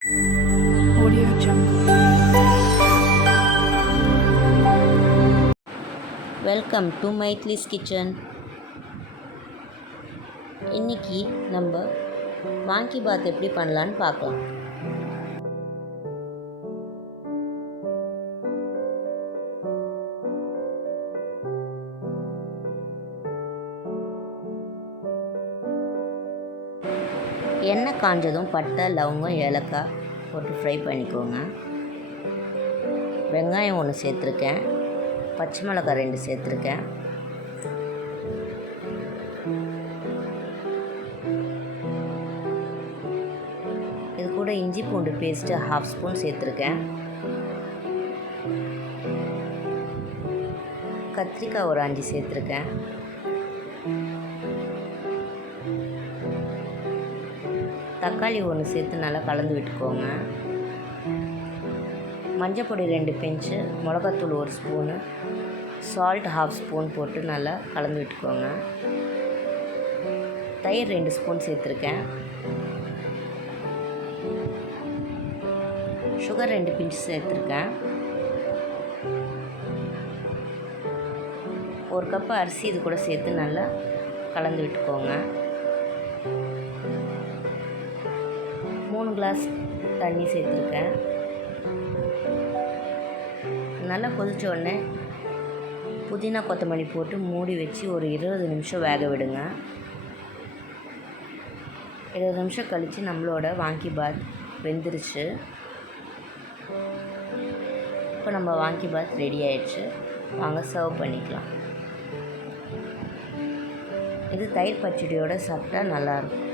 Audio Jungle. Welcome to Maithili's kitchen. இன்னைக்கு நம்ம வாங்கி பாத் எப்படி பண்ணலான்னு பார்க்கலாம். எண்ணெய் காஞ்சதும் பட்டை, லவங்கம், ஏலக்காய் போட்டு ஃப்ரை பண்ணிக்கோங்க. வெங்காயம் 1 சேர்த்துருக்கேன், பச்சை மிளகாய் 2 சேர்த்துருக்கேன், இது கூட இஞ்சி பூண்டு பேஸ்ட்டு 1/2 ஸ்பூன் சேர்த்துருக்கேன், கத்திரிக்காய் ஒரு 5 சேர்த்துருக்கேன், தக்காளி 1 சேர்த்து நல்லா கலந்து விட்டுக்கோங்க. மஞ்சப்பொடி 2 பிஞ்சு, மிளகாத்தூள் 1 ஸ்பூனு, சால்ட் 1/2 ஸ்பூன் போட்டு நல்லா கலந்து விட்டுக்கோங்க. தயிர் 2 ஸ்பூன் சேர்த்துருக்கேன், சுகர் 2 பிஞ்சு சேர்த்துருக்கேன், 1 கப்பு அரிசி இது கூட சேர்த்து நல்லா கலந்து விட்டுக்கோங்க. 3 கிளாஸ் தண்ணி சேர்த்துருக்கேன். நல்லா கொதிச்ச உடனே புதினா கொத்தமல்லி போட்டு மூடி வச்சு ஒரு 20 நிமிஷம் வேக விடுங்க. 20 நிமிஷம் கழித்து நம்மளோட வாங்கி பாத் வெந்துருச்சு. இப்போ நம்ம வாங்கி பாத் ரெடி ஆயிடுச்சு. வாங்க சர்வ் பண்ணிக்கலாம். இது தயிர் பச்சடியோடு சாப்பிட்டா நல்லாயிருக்கும்.